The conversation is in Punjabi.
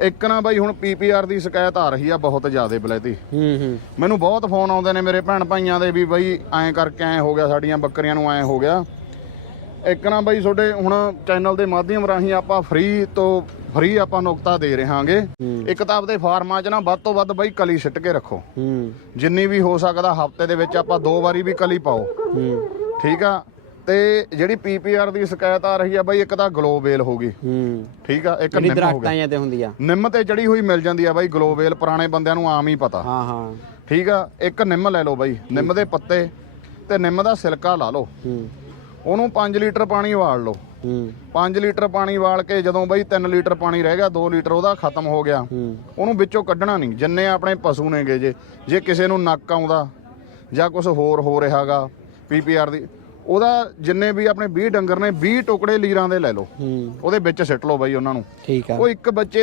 ਇੱਕ ਨਾ ਬਾਈ ਹੁਣ ਪੀਪੀਆਰ ਦੀ ਸ਼ਿਕਾਇਤ ਆ ਰਹੀ ਆ ਬਹੁਤ ਜ਼ਿਆਦਾ ਬਲੈਤੀ ਹੂੰ ਹੂੰ। ਮੈਨੂੰ ਬਹੁਤ ਫੋਨ ਆਉਂਦੇ ਨੇ ਮੇਰੇ ਭੈਣ ਭਾਈਆਂ ਦੇ ਵੀ ਬਾਈ ਐਂ ਕਰਕੇ ਐਂ ਹੋ ਗਿਆ ਸਾਡੀਆਂ ਬੱਕਰੀਆਂ ਨੂੰ ਐਂ ਹੋ ਗਿਆ। ਇੱਕ ਨਾ ਬਾਈ ਤੁਹਾਡੇ ਹੁਣ ਚੈਨਲ ਦੇ ਮਾਧਿਅਮ ਰਾਹੀਂ ਆਪਾਂ ਫ੍ਰੀ ਤੋਂ ਫ੍ਰੀ ਆਪਾਂ ਨੁਕਤਾ ਦੇ ਰਹਾਂਗੇ। ਇੱਕ ਤਾਂ ਆਪਦੇ ਫਾਰਮਾਂ 'ਚ ਨਾ ਵੱਧ ਤੋਂ ਵੱਧ ਬਾਈ ਕਲੀ ਸਿੱਟ ਕੇ ਰੱਖੋ। ਹੂੰ। ਜਿੰਨੀ ਵੀ ਹੋ ਸਕਦਾ ਹਫ਼ਤੇ ਦੇ ਵਿੱਚ ਆਪਾਂ ਦੋ ਵਾਰੀ ਵੀ ਕਲੀ ਪਾਓ। ਹੂੰ। ਠੀਕ ਆ? ਤੇ ਜਿਹੜੀ ਪੀਪੀਆਰ ਦੀ ਸ਼ਿਕਾਇਤ ਆ ਰਹੀ ਆ ਬਾਈ ਇੱਕ ਤਾਂ ਗਲੋਬੇਲ ਹੋ ਗਈ। ਹੂੰ। ਠੀਕ ਆ ਇੱਕ ਜਿਹੜੀ ਨਿੰਮ ਹੋ ਦਰਖਤਾਂ ਗਿਆ ਜਾਂ ਤੇ ਹੁੰਦੀ ਆ ਨਿੰਮ ਤੇ ਚੜੀ ਹੋਈ ਮਿਲ ਜਾਂਦੀ ਆ ਬਾਈ ਗਲੋਬੇਲ ਪੁਰਾਣੇ ਬੰਦਿਆਂ ਨੂੰ ਆਮ ਹੀ ਪਤਾ। ਹਾਂ ਹਾਂ। ਠੀਕ ਆ ਇੱਕ ਨਿੰਮ ਲੈ ਲਓ ਬਾਈ ਨਿੰਮ ਦੇ ਪੱਤੇ ਤੇ ਨਿੰਮ ਦਾ ਸਿਲਕਾ ਲਾ ਲਓ। ਹੂੰ। ਉਹਨੂੰ 5 ਲੀਟਰ ਪਾਣੀ ਉਬਾਲ ਲਓ। ਹੂੰ। 5 ਲੀਟਰ ਪਾਣੀ ਉਬਾਲ ਕੇ ਜਦੋਂ ਬਾਈ 3 ਲੀਟਰ ਪਾਣੀ ਰਹਿ ਗਿਆ 2 ਲੀਟਰ ਉਹਦਾ ਖਤਮ ਹੋ ਗਿਆ। ਹੂੰ। ਉਹਨੂੰ ਵਿੱਚੋਂ ਕੱਢਣਾ ਨਹੀਂ। ਜਿੰਨੇ ਆਪਣੇ ਪਸ਼ੂ ਨੇਗੇ ਜੇ ਜੇ ਕਿਸੇ ਨੂੰ ਨੱਕ ਆਉਂਦਾ ਜਾਂ ਕੁਝ ਹੋਰ ਹੋ ਰਿਹਾਗਾ ਪੀਪੀਆਰ ਦੀ ਉਹਦਾ ਜਿੰਨੇ ਵੀ ਆਪਣੇ 20 ਡੰਗਰ ਨੇ 20 ਟੁਕੜੇ ਲੀਰਾਂ ਦੇ ਲੈ ਲਓ। ਹੂੰ। ਉਹਦੇ ਵਿੱਚ ਸਿੱਟ ਲਓ ਬਾਈ ਉਹਨਾਂ ਨੂੰ। ਠੀਕ ਆ। ਉਹ ਇੱਕ ਬੱਚੇ